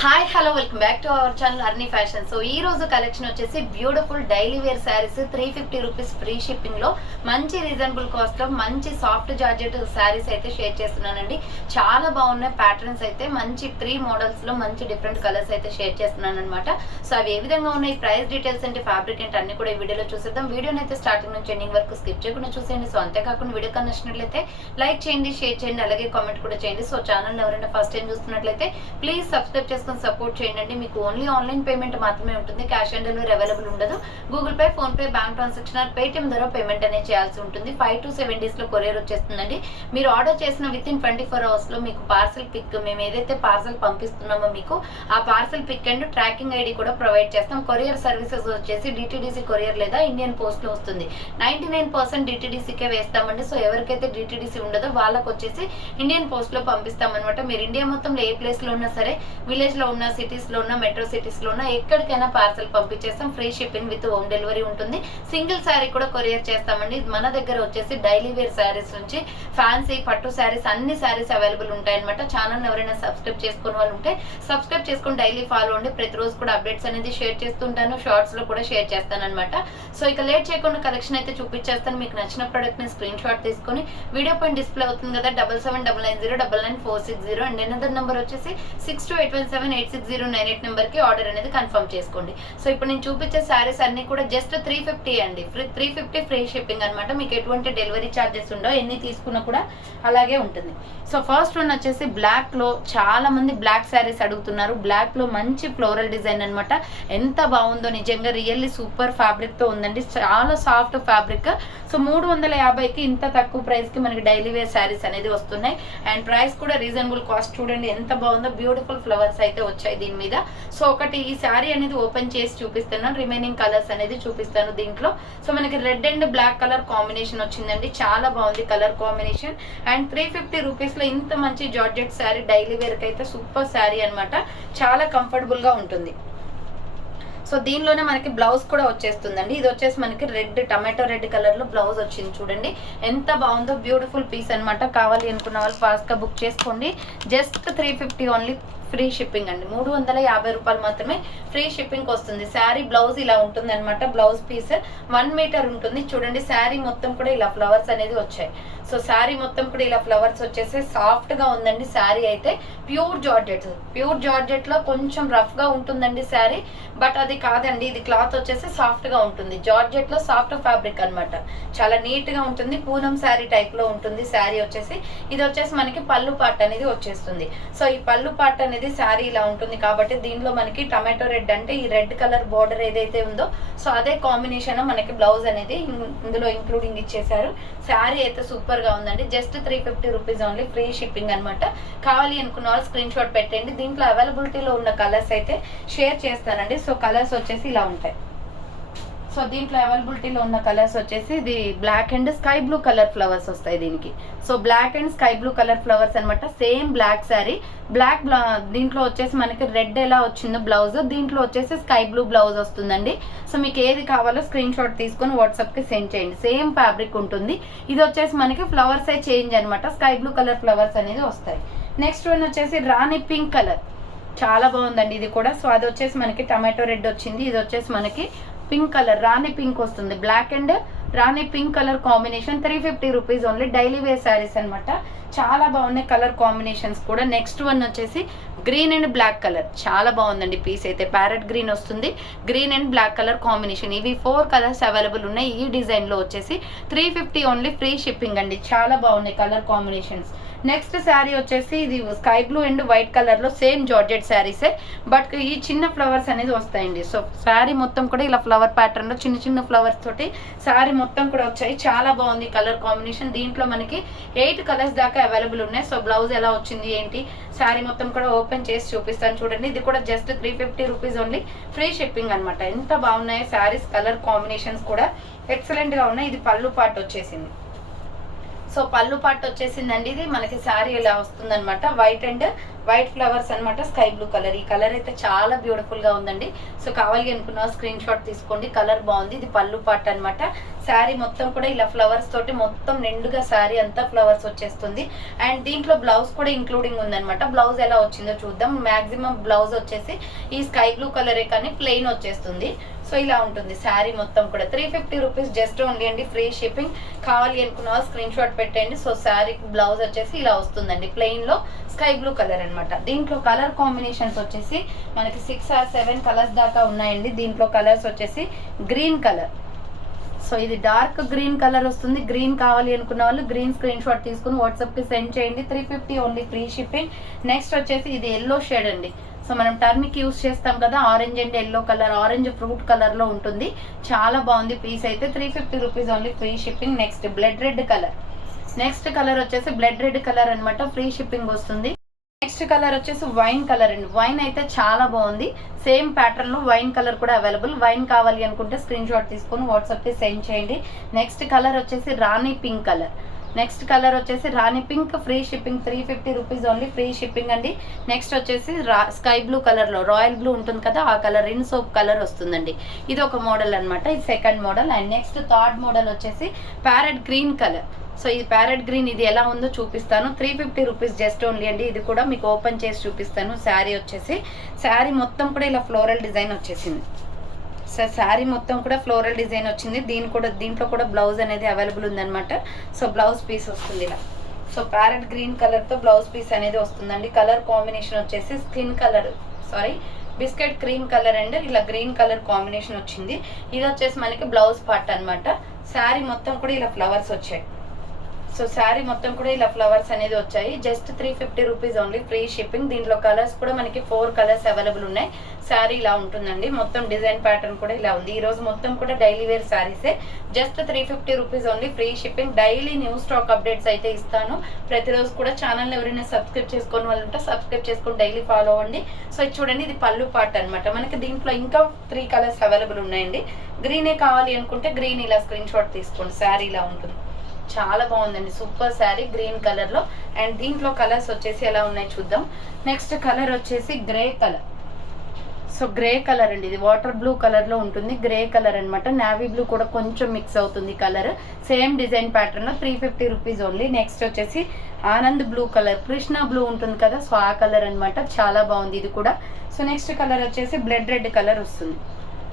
Hi hello welcome back to our channel Arni fashion. So ఈ రోజు collection వచ్చేసి beautiful daily wear saris 350 rupees free shipping లో మంచి reasonable cost లో మంచి సాఫ్ట్ జార్జెట్ శారీస్ అయితే షేర్ చేస్తున్నానండి. చాలా బాగున్నాయి ప్యాటర్న్స్ అయితే, మంచి 3 మోడల్స్ లో మంచి డిఫరెంట్ కలర్స్ అయితే షేర్ చేస్తున్నాను అనమాట. సో అవి ఏ విధంగా ఉన్నాయి, ప్రైస్ డీటెయిల్స్ అంటే ఫ్యాబ్రిక్ ఏంటి అన్ని కూడా ఈ వీడియోలో చూసేద్దాం. వీడియోని అయితే స్టార్టింగ్ నుంచి ఎండింగ్ వరకు స్కిప్ చేయకుండా చూసేయండి. సో అంతేకాకుండా వీడియో కన్నా నచ్చినట్లయితే లైక్ చేయండి, షేర్ చేయండి, అలాగే కామెంట్ కూడా చేయండి. సో ఛానల్ ఎవరైనా ఫస్ట్ టైం చూస్తున్నట్లయితే ప్లీజ్ సబ్స్క్రైబ్ చేసుకొని సపోర్ట్ చేయండి. మీకు ఓన్లీ ఆన్లైన్ పేమెంట్ మాత్రమే ఉంటుంది, క్యాష్ ఆన్ డెలివరీ అవైలబుల్ ఉండదు. Google pay, phone pay, bank transaction are Paytm ద్వారా పేమెంట్ అనేది చేయాల్సి ఉంటుంది. 5 to 7 days లో కొరియర్ వచ్చేస్తుందండి. మీరు ఆర్డర్ చేసిన విత్ ఇన్ 24 hours లో మీకు పార్సల్ పిక్, మేము ఏదైతే పార్సల్ పంపిస్తున్నామో మీకు ఆ parcel pick and tracking ID కూడా ప్రొవైడ్ చేస్తాం. కొరియర్ సర్వీసెస్ వచ్చేసి డిటిడిసి కొరియర్ లేదా ఇండియన్ పోస్ట్ లో వస్తుంది. 99% డిటిడిసికే వేస్తామండి. సో ఎవరికైతే డిటిడిసి ఉండదో వాళ్ళకి వచ్చేసి ఇండియన్ పోస్ట్ లో పంపిస్తామన్నమాట. మీరు ఇండియా మొత్తంలో ఏ ప్లేస్ లో ఉన్నా సరే, విలేజ్ లో ఉన్న, సిటీస్ లో ఉన్న, మెట్రో సిటీస్ లో ఉన్న ఎక్కడికైనా పార్సల్ పంపించేస్తాం. Free shipping with home delivery ఉంటుంది. సింగిల్ శారీ కూడా కొరియర్ చేస్తామండి. మన దగ్గర వచ్చేసి డైలీ వేర్ శారీస్ నుంచి ఫ్యాన్సీ పట్టు శారీస్ అన్ని శారీస్ అవైలబుల్ ఉంటాయన్నమాట. ఛానల్ ఎవరైనా సబ్స్క్రైబ్ చేసుకునే వాళ్ళు ఉంటే సబ్స్క్రైబ్ చేసుకుని డైలీ ఫాలో అండి. ప్రతిరోజు కూడా అప్డేట్స్ అనేది షేర్ చేస్తుంటాను, షార్ట్స్ లో కూడా షేర్ చేస్తాను అనమాట. సో ఇక లేట్ చేయకుండా కలెక్షన్ అయితే చూపించేస్తాను. మీకు నచ్చిన ప్రోడక్ట్ ని స్క్రీన్ షాట్ తీసుకొని వీడియో పైన డిస్ప్లే అవుతుంది కదా 7799099460 అండ్ ఎనదర్ నెంబర్ వచ్చేసి 6281786098 నెంబర్ కి ఆర్డర్ అనేది కన్ఫర్మ్ చేసుకోండి. సో ఇప్పుడు నేను చూపించే శారీస్ అన్ని కూడా జస్ట్ 350 అండి. 350 ఫ్రీ షిప్పింగ్ అనమాట. మీకు ఎటువంటి డెలివరీ ఛార్జెస్ ఉండవు, ఎన్ని తీసుకున్నా కూడా అలాగే ఉంటుంది. సో ఫస్ట్ వన్ వచ్చేసి బ్లాక్ లో చాలా మంది బ్లాక్ శారీస్ అడుగుతున్నారు. బ్లాక్ లో మంచి ఫ్లోరల్ డిజైన్ అనమాట. ఎంత బాగుందో నిజంగా, రియల్లీ సూపర్ ఫ్యాబ్రిక్ తో ఉందండి. చాలా సాఫ్ట్ ఫ్యాబ్రిక్. సో 350కి ఇంత తక్కువ ప్రైస్ కి మనకి డైలీ వేర్ శారీస్ అనేది వస్తున్నాయి. అండ్ ప్రైస్ కూడా రీజనబుల్ కాస్ట్. చూడండి ఎంత బాగుందో, బ్యూటిఫుల్ ఫ్లవర్స్ అయితే వచ్చాయి దీని మీద. సో ఒకటి ఈ శారీ అనేది ఓపెన్ చేసి చూపిస్తున్నాను, రిమైనింగ్ కలర్స్ అనేది చూపిస్తాను దీంట్లో. సో మనకి red and black colour combination వచ్చిందండి. చాలా బాగుంది కలర్ కాంబినేషన్. అండ్ 350 రూపీస్ లో ఇంత మంచి జార్జెట్ శారీ డైలీ వేర్ కి అయితే సూపర్ శారీ అనమాట. చాలా కంఫర్టబుల్ గా ఉంటుంది. సో దీనిలోనే మనకి బ్లౌజ్ కూడా వచ్చేస్తుందండి. ఇది వచ్చేసి మనకి రెడ్, టమాటో రెడ్ కలర్ లో బ్లౌజ్ వచ్చింది. చూడండి ఎంత బాగుందో, బ్యూటిఫుల్ పీస్ అనమాట. కావాలి అనుకున్న వాళ్ళు ఫాస్ట్ గా బుక్ చేసుకోండి. జస్ట్ 350 ఓన్లీ ఫ్రీ షిప్పింగ్ అండి. 350 రూపాయలు మాత్రమే ఫ్రీ షిప్పింగ్ వస్తుంది. శారీ బ్లౌజ్ ఇలా ఉంటుంది అనమాట. బ్లౌజ్ పీస్ 1 మీటర్ ఉంటుంది. చూడండి శారీ మొత్తం కూడా ఇలా ఫ్లవర్స్ అనేది వచ్చాయి. సో శారీ మొత్తం కూడా ఇలా ఫ్లవర్స్ వచ్చేసి సాఫ్ట్ గా ఉందండి. శారీ అయితే ప్యూర్ జార్జెట్ లో కొంచెం రఫ్ గా ఉంటుందండి శారీ, బట్ అది కాదండి. ఇది క్లాత్ వచ్చేసి సాఫ్ట్ గా ఉంటుంది. జార్జెట్ లో సాఫ్ట్ ఫ్యాబ్రిక్ అనమాట. చాలా నీట్ గా ఉంటుంది. పూనం శారీ టైప్ లో ఉంటుంది శారీ వచ్చేసి. ఇది వచ్చేసి మనకి పళ్ళు పార్ట్ అనేది వచ్చేస్తుంది. సో ఈ పళ్ళు పార్ట్ అనేది శారీ ఇలా ఉంటుంది కాబట్టి దీనిలో మనకి టమాటో రెడ్ అంటే ఈ రెడ్ కలర్ బోర్డర్ ఏదైతే ఉందో సో అదే కాంబినేషన్ మనకి బ్లౌజ్ అనేది ఇందులో ఇంక్లూడింగ్ ఇచ్చేసారు. శారీ అయితే సూపర్ గా ఉందండి. Just 350 rupees only free shipping అనమాట. కావాలి అనుకున్న వాళ్ళు స్క్రీన్ షాట్ పెట్టండి. దీంట్లో అవైలబిలిటీలో ఉన్న కలర్స్ అయితే షేర్ చేస్తానండి. సో కలర్స్ వచ్చేసి ఇలా ఉంటాయి. సో దీంట్లో అవైలబిలిటీలో ఉన్న కలర్స్ వచ్చేసి ఇది black and sky blue colour flowers వస్తాయి దీనికి. So black and sky blue colour flowers అనమాట. సేమ్ బ్లాక్ శారీ, బ్లాక్ దీంట్లో వచ్చేసి మనకి రెడ్ ఎలా వచ్చిందో బ్లౌజ్, దీంట్లో వచ్చేసి స్కై బ్లూ బ్లౌజ్ వస్తుందండి. సో మీకు ఏది కావాలో స్క్రీన్ షాట్ తీసుకొని వాట్సాప్ కి సెండ్ చేయండి. సేమ్ ఫ్యాబ్రిక్ ఉంటుంది. ఇది వచ్చేసి మనకి ఫ్లవర్స్ చేంజ్ అనమాట. స్కై బ్లూ కలర్ ఫ్లవర్స్ అనేది వస్తాయి. నెక్స్ట్ వన్ వచ్చేసి రాణి పింక్ కలర్. చాలా బాగుందండి ఇది కూడా. సో అది వచ్చేసి మనకి టమాటో రెడ్ వచ్చింది. ఇది వచ్చేసి మనకి పింక్ కలర్, రాణి పింక్ వస్తుంది. Black and rani pink colour combination 350 rupees only daily wear saris అనమాట. చాలా బాగున్నాయి కలర్ కాంబినేషన్స్ కూడా. నెక్స్ట్ వన్ వచ్చేసి గ్రీన్ అండ్ బ్లాక్ కలర్. చాలా బాగుందండి పీస్ అయితే. ప్యారెట్ గ్రీన్ వస్తుంది, green and black colour combination. ఇవి 4 కలర్స్ అవైలబుల్ ఉన్నాయి. ఈ డిజైన్ లో వచ్చేసి 350 ఓన్లీ ఫ్రీ షిప్పింగ్ అండి. చాలా బాగున్నాయి కలర్ కాంబినేషన్స్. నెక్స్ట్ శారీ వచ్చేసి ఇది sky blue and white colour లో సేమ్ జార్జెట్ శారీసే, బట్ ఈ చిన్న ఫ్లవర్స్ అనేది వస్తాయండి. సో శారీ మొత్తం కూడా ఇలా ఫ్లవర్ ప్యాటర్న్ లో చిన్న చిన్న ఫ్లవర్స్ తోటి శారీ మొత్తం కూడా వచ్చాయి. చాలా బాగుంది కలర్ కాంబినేషన్. దీంట్లో మనకి 8 కలర్స్ దాకా అవైలబుల్ ఉన్నాయి. సో బ్లౌజ్ ఎలా వచ్చింది ఏంటి, శారీ మొత్తం కూడా ఓపెన్ చేసి చూపిస్తాను చూడండి. ఇది కూడా just 350 rupees only free shipping అనమాట. ఎంత బాగున్నాయి శారీస్, కలర్ కాంబినేషన్స్ కూడా ఎక్సలెంట్ గా ఉన్నాయి. ఇది పళ్ళు పార్ట్ వచ్చేసింది. సో సో పళ్ళు పార్ట్ వచ్చేసిందండి. ఇది మనకి శారీ ఇలా వస్తుంది అనమాట. వైట్ ఫ్లవర్స్ అనమాట, స్కై బ్లూ కలర్. ఈ కలర్ అయితే చాలా బ్యూటిఫుల్ గా ఉందండి. సో కావాలి అనుకున్న స్క్రీన్ షాట్ తీసుకోండి, కలర్ బాగుంది. ఇది పళ్ళు పార్ట్ అనమాట. శారీ మొత్తం కూడా ఇలా ఫ్లవర్స్ తోటి మొత్తం నిండుగా శారీ అంతా ఫ్లవర్స్ వచ్చేస్తుంది. అండ్ దీంట్లో బ్లౌజ్ కూడా ఇంక్లూడింగ్ ఉందనమాట. బ్లౌజ్ ఎలా వచ్చిందో చూద్దాం. మాక్సిమం బ్లౌజ్ వచ్చేసి ఈ స్కై బ్లూ కలరే కానీ ప్లెయిన్ వచ్చేస్తుంది. సో ఇలా ఉంటుంది శారీ మొత్తం కూడా. 350 రూపీస్ జస్ట్ ఓన్లీ అండి, ఫ్రీ షిప్పింగ్. కావాలి అనుకున్న స్క్రీన్ షాట్ పెట్టండి. సో శారీ బ్లౌజ్ వచ్చేసి ఇలా వస్తుందండి, ప్లెయిన్ లో స్కై బ్లూ కలర్ అనమాట. దీంట్లో కలర్ కాంబినేషన్స్ వచ్చేసి మనకి 6 or 7 కలర్స్ దాకా ఉన్నాయండి. దీంట్లో కలర్స్ వచ్చేసి గ్రీన్ కలర్. సో ఇది డార్క్ గ్రీన్ కలర్ వస్తుంది. గ్రీన్ కావాలి అనుకున్న వాళ్ళు గ్రీన్ స్క్రీన్ షాట్ తీసుకుని వాట్సాప్ కి సెండ్ చేయండి. 350 ఓన్లీ, ఫ్రీ షిప్పింగ్. నెక్స్ట్ వచ్చేసి ఇది ఎల్లో షేడ్ అండి. సో మనం టర్మిక్ యూస్ చేస్తాం కదా, orange and yellow colour, orange fruit colour లో ఉంటుంది. చాలా బాగుంది పీస్ అయితే. 350 rupees only, free shipping. Next blood red colour. Next colour వచ్చేసి బ్లడ్ రెడ్ కలర్ అనమాట, ఫ్రీ షిప్పింగ్ వస్తుంది. నెక్స్ట్ కలర్ వచ్చేసి వైన్ కలర్ అండి. వైన్ అయితే చాలా బాగుంది. సేమ్ ప్యాటర్న్ లో వైన్ కలర్ కూడా అవైలబుల్. వైన్ కావాలి అనుకుంటే స్క్రీన్ షాట్ తీసుకొని వాట్సాప్ కి సెండ్ చేయండి. నెక్స్ట్ కలర్ వచ్చేసి రాణి పింక్ కలర్. నెక్స్ట్ కలర్ వచ్చేసి రాణి pink, free shipping. 350 rupees only, free shipping అండి. నెక్స్ట్ వచ్చేసి స్కై బ్లూ కలర్ లో రాయల్ బ్లూ ఉంటుంది కదా, ఆ కలర్ ఇన్ సోప్ కలర్ వస్తుందండి. ఇది ఒక మోడల్ అనమాట, ఇది second model. And next third model వచ్చేసి ప్యారెట్ గ్రీన్ కలర్. సో ఇది ప్యారెట్ గ్రీన్, ఇది ఎలా ఉందో చూపిస్తాను. 350 రూపీస్ జస్ట్ ఓన్లీ అండి. ఇది కూడా మీకు ఓపెన్ చేసి చూపిస్తాను. శారీ వచ్చేసి శారీ మొత్తం కూడా ఇలా ఫ్లోరల్ డిజైన్ వచ్చేసింది. సో శారీ మొత్తం కూడా ఫ్లోరల్ డిజైన్ వచ్చింది. దీంట్లో కూడా బ్లౌజ్ అనేది అవైలబుల్ ఉందన్నమాట. సో బ్లౌజ్ పీస్ వస్తుంది ఇలా. సో ప్యారెట్ గ్రీన్ కలర్ తో బ్లౌజ్ పీస్ అనేది వస్తుందండి. కలర్ కాంబినేషన్ వచ్చేసి బిస్కెట్ క్రీమ్ కలర్ అండ్ ఇలా గ్రీన్ కలర్ కాంబినేషన్ వచ్చింది. ఇది వచ్చేసి మనకి బ్లౌజ్ పార్ట్ అనమాట. శారీ మొత్తం కూడా ఇలా ఫ్లవర్స్ వచ్చాయి. సో శారీ మొత్తం కూడా ఇలా ఫ్లవర్స్ అనేది వచ్చాయి. Just 350 rupees only, free shipping. దీంట్లో కలర్స్ కూడా మనకి 4 కలర్స్ అవైలబుల్ ఉన్నాయి. శారీ ఇలా ఉంటుందండి. మొత్తం డిజైన్ ప్యాటర్న్ కూడా ఇలా ఉంది. ఈ రోజు మొత్తం కూడా డైలీ వేర్ శారీసే. Just 350 rupees only, free shipping. Daily new stock updates అయితే ఇస్తాను. ప్రతిరోజు కూడా ఛానల్ ఎవరైనా సబ్స్క్రైబ్ చేసుకుని వాళ్ళు ఉంటే సబ్స్క్రైబ్ చేసుకుని డైలీ ఫాలో అవ్వండి. సో ఇది చూడండి, ఇది పళ్ళు పార్ట్ అనమాట. మనకి దీంట్లో ఇంకా 3 కలర్స్ అవైలబుల్ ఉన్నాయండి. గ్రీనే కావాలి అనుకుంటే గ్రీన్ ఇలా స్క్రీన్ షాట్ తీసుకోండి. శారీ ఇలా ఉంటుంది, చాలా బాగుందండి. సూపర్ శారీ గ్రీన్ కలర్ లో. అండ్ దీంట్లో కలర్స్ వచ్చేసి ఎలా ఉన్నాయి చూద్దాం. నెక్స్ట్ కలర్ వచ్చేసి grey colour. So grey colour అండి, ఇది వాటర్ బ్లూ కలర్ లో ఉంటుంది. గ్రే కలర్ అనమాట. నావీ బ్లూ కూడా కొంచెం మిక్స్ అవుతుంది కలర్. సేమ్ డిజైన్ ప్యాటర్న్ లో 350 రూపీస్ ఓన్లీ. నెక్స్ట్ వచ్చేసి Anand blue colour, Krishna blue ఉంటుంది కదా, సో ఆ కలర్ అనమాట. చాలా బాగుంది ఇది కూడా. సో నెక్స్ట్ కలర్ వచ్చేసి బ్లడ్ రెడ్ కలర్ వస్తుంది.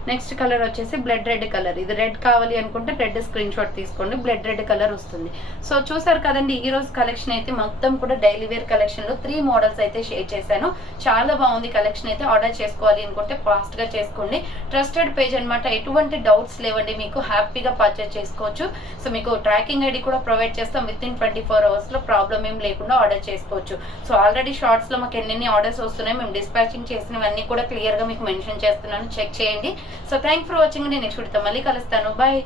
నెక్స్ట్ కలర్ వచ్చేసి బ్లడ్ రెడ్ కలర్. ఇది రెడ్ కావాలి అనుకుంటే రెడ్ స్క్రీన్ షాట్ తీసుకోండి, బ్లడ్ రెడ్ కలర్ వస్తుంది. సో చూసారు కదండి, ఈ రోజు కలెక్షన్ అయితే మొత్తం కూడా డైలీ వేర్ కలెక్షన్ లో 3 మోడల్స్ అయితే షేర్ చేశాను. చాలా బాగుంది కలెక్షన్ అయితే. ఆర్డర్ చేసుకోవాలి అనుకుంటే ఫాస్ట్ గా చేసుకోండి. ట్రస్టెడ్ పేజ్ అనమాట, ఎటువంటి డౌట్స్ లేవండి. మీకు హ్యాపీగా పర్చేస్ చేసుకోవచ్చు. సో మీకు ట్రాకింగ్ ఐడి కూడా ప్రొవైడ్ చేస్తాం. విత్ ఇన్ 24 hours లో ప్రాబ్లం ఏం లేకుండా ఆర్డర్ చేసుకోవచ్చు. సో ఆల్రెడీ షార్ట్స్ లో మాకు ఎన్ని ఆర్డర్స్ వస్తున్నాయి, మేము డిస్పాచింగ్ చేసినవన్నీ కూడా క్లియర్ గా మీకు మెన్షన్ చేస్తున్నాను, చెక్ చేయండి. సో థ్యాంక్ ఫర్ వాచింగ్ అండి. నెక్స్ట్ వీడియోతో మళ్ళీ కలుస్తాను. బాయ్.